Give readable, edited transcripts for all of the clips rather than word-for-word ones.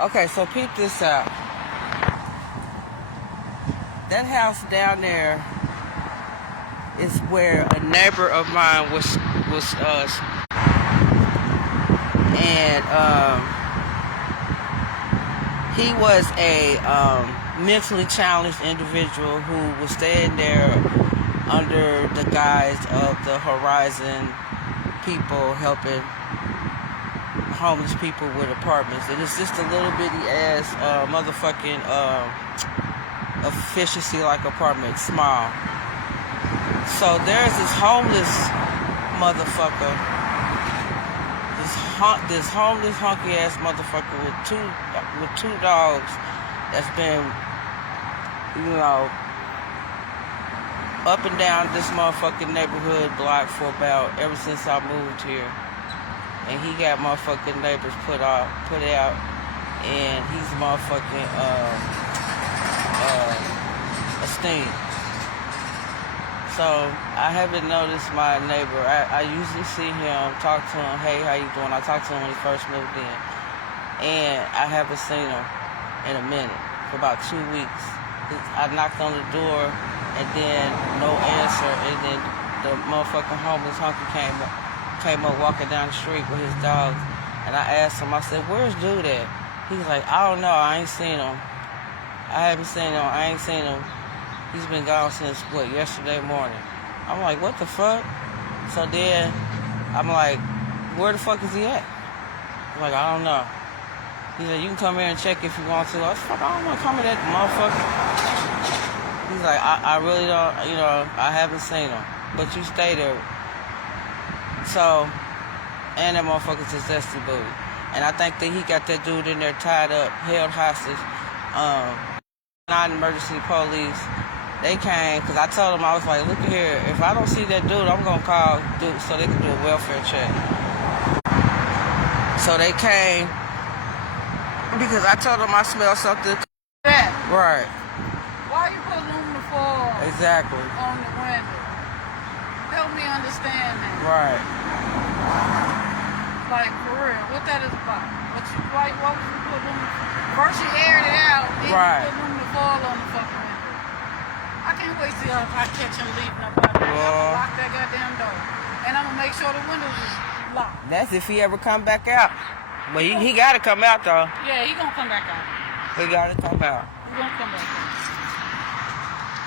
Okay, so peep this out. That house down there is where a neighbor of mine was and he was a mentally challenged individual who was staying there under the guise of the Horizon people helping homeless people with apartments. And it's just a little bitty ass motherfucking efficiency-like apartment, small. So there's this homeless motherfucker, this homeless hunky ass motherfucker with two dogs that's been, you know, up and down this motherfucking neighborhood block for about ever since I moved here. And he got motherfucking neighbors put out, and he's motherfucking esteemed. So I haven't noticed my neighbor. I usually see him, talk to him, hey, how you doing? I talked to him when he first moved in. And I haven't seen him in a minute, for about 2 weeks. I knocked on the door, and then no answer, and then the motherfucking homeless hunky came up walking down the street with his dogs. And I asked him, I said, where's dude at? He's like, I don't know, I ain't seen him. I ain't seen him. He's been gone since, yesterday morning. I'm like, what the fuck? So then, I'm like, where the fuck is he at? I'm like, I don't know. He said, you can come here and check if you want to. I said, I don't want to come in that motherfucker. He's like, I really don't, I haven't seen him. But you stay there. So, and that motherfucker's a zesty booty. And I think that he got that dude in there tied up, held hostage. Non-emergency police, they came, because I told them, I was like, look at here, if I don't see that dude, I'm going to call Duke so they can do a welfare check. So they came, because I told them I smell something. That. Right. Why you put aluminum foil Exactly. on the window? Help me understand that. Right. Like, for real, what that is about? Why would you put aluminum foil? First you aired it out, then Right. you put aluminum foil on the fucking window. I can't wait till I catch him leaving up out there. I'm gonna lock that goddamn door. And I'm gonna make sure the windows is locked. That's if he ever come back out. But he got to come out, though. Yeah, he gonna come back out. He got to come out. He gonna come back out.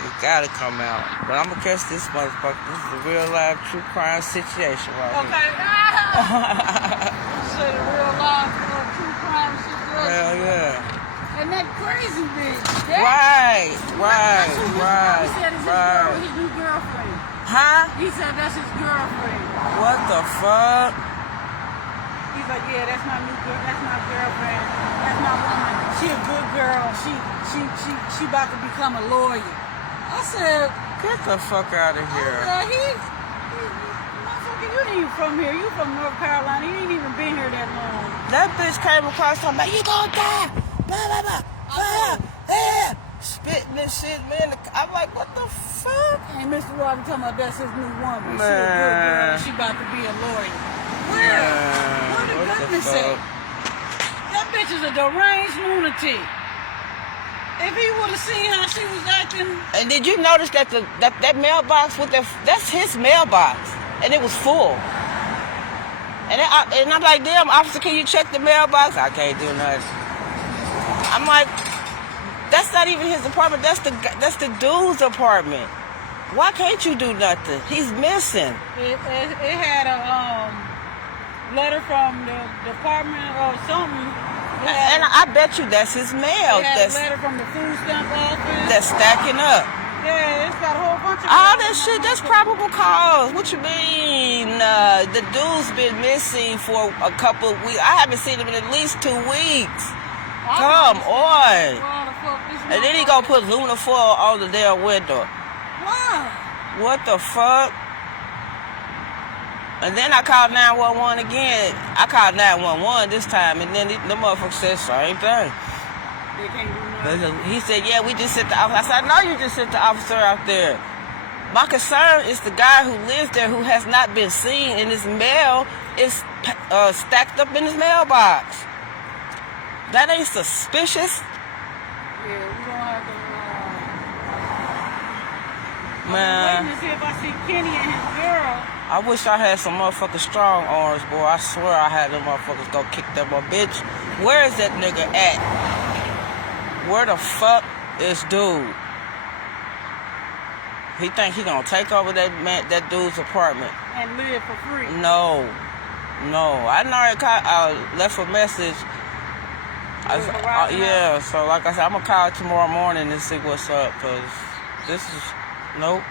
He got to come out. But I'm going to catch this motherfucker. This is a real life true crime situation right here. Okay. Say the real life true crime situation. Hell yeah. And that crazy bitch. Right. He said it's his new girlfriend. Huh? He said that's his girlfriend. What the fuck? He's like, yeah, that's my new girl. That's my girlfriend. That's my woman. She a good girl. She about to become a lawyer. I said, Get the fuck out of here. Motherfucker, you ain't even from here. You from North Carolina. You ain't even been here that long. That bitch came across talking about, you gonna die. Blah, blah, blah. Spitting this shit, man. I'm like, what the fuck? And Mr. Robin talking about that's his new woman. Man. She a good girl. She about to be a lawyer. Where? What the goodness sake? That bitch is a deranged lunatic. If he would have seen how she was acting. And did you notice that that mailbox with that's his mailbox, and it was full. And I'm like, damn, officer, can you check the mailbox? I can't do nothing. I'm like, that's not even his apartment. That's the dude's apartment. Why can't you do nothing? He's missing. It had a letter from the department or something. And I bet you that's his mail. It had a letter from the food stamp office. That's stacking up. Yeah, it's got a whole bunch of all that shit, that's probable cause. What you mean? The dude's been missing for a couple of weeks. I haven't seen him in at least 2 weeks. Come on. And then he gonna put lunar foil on the damn window. Wow. What the fuck? And then I called 911 again. I called 911 this time, and then the motherfucker said same thing. They can't do nothing. He said, yeah, we just sent the officer. I said, no, you just sent the officer out there. My concern is the guy who lives there who has not been seen, and his mail is stacked up in his mailbox. That ain't suspicious? Yeah, we don't have to. Man. I'm waiting to see if I see Kenny and his girl. I wish I had some motherfucking strong arms, boy. I swear I had them motherfuckers go kick that one bitch. Where is that nigga at? Where the fuck is dude? He think he gonna take over that dude's apartment And live for free. No. I left a message. Yeah, so like I said, I'm gonna call tomorrow morning and see what's up, cause this is nope.